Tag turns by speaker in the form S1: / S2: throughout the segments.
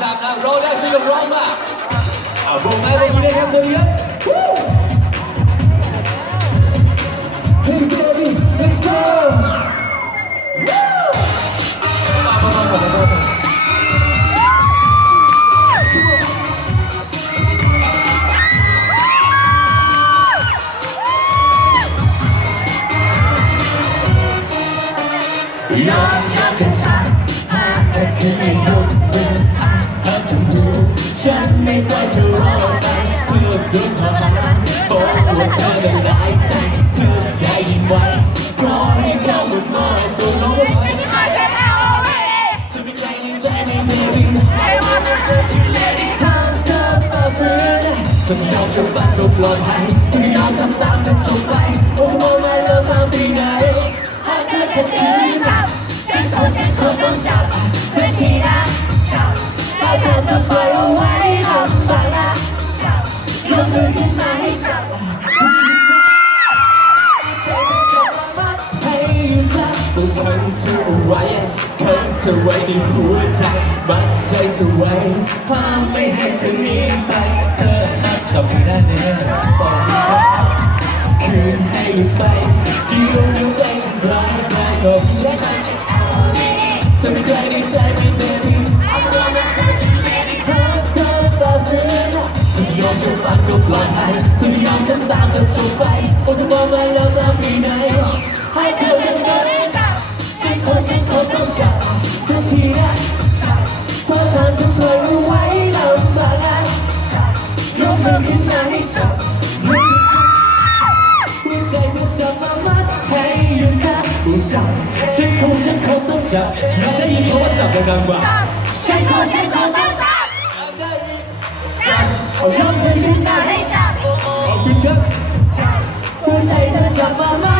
S1: สามนะร้องได้ช่วยกันร้องมาเอาวงไม้วงนี้นะครับสวัสดีครับ
S2: ฉันไม่เคยจะรอไปเธอดูพลังบอกว่าเธอได้หลายใจเธอได้ยินไว้เพราะให้เข้าหมดมอตัวน้องว่าเธอไม่ไกลในใจในมือวิ่งให้ว่าเธอชื่อเจะปล่อยเอาไว้ลำบากนะจับยกมือขึ้นมาให้จับใจมันจะมามัดให้สักตัวมันเธอเอาไว้ขังเธอไว้ในหัวใจมัดใจเธอไว้ห้ามไม่ให้เธอหนีไปเธอนับจับไม่ได้แน่บอกให้รักคืนให้หลุดไปเดียวเดียวไปฉันร้องไห้ก็ อจะยอมเชื่อฟังก็ปลอดภัยเธอไม่ยอมทำตามก็จบไปโอ้เธอบอกมาแล้วตามปีไหนให้เธอจะเดินจับฉันขอฉันขอต้องจับสักทีนะจับเธอทำจะปล่อยเอาไว้ลำบากนะจับยกมือขึ้นมาให้จับหัวใจมันจะมามัดให้อยู่นะหัวใจฉันคงฉันคงต้องจับ
S1: เราได้ยินคำว่าจับดังๆกว่า
S2: ฉันคงฉันคงต้องจับ
S1: ได้
S2: ใจเธอจะมา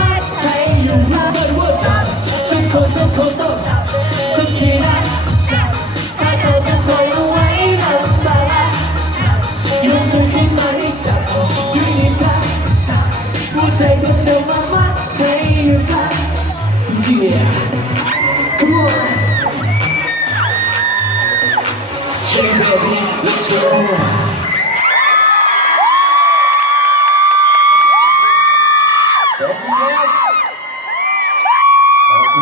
S2: Yeah.
S1: Let's go.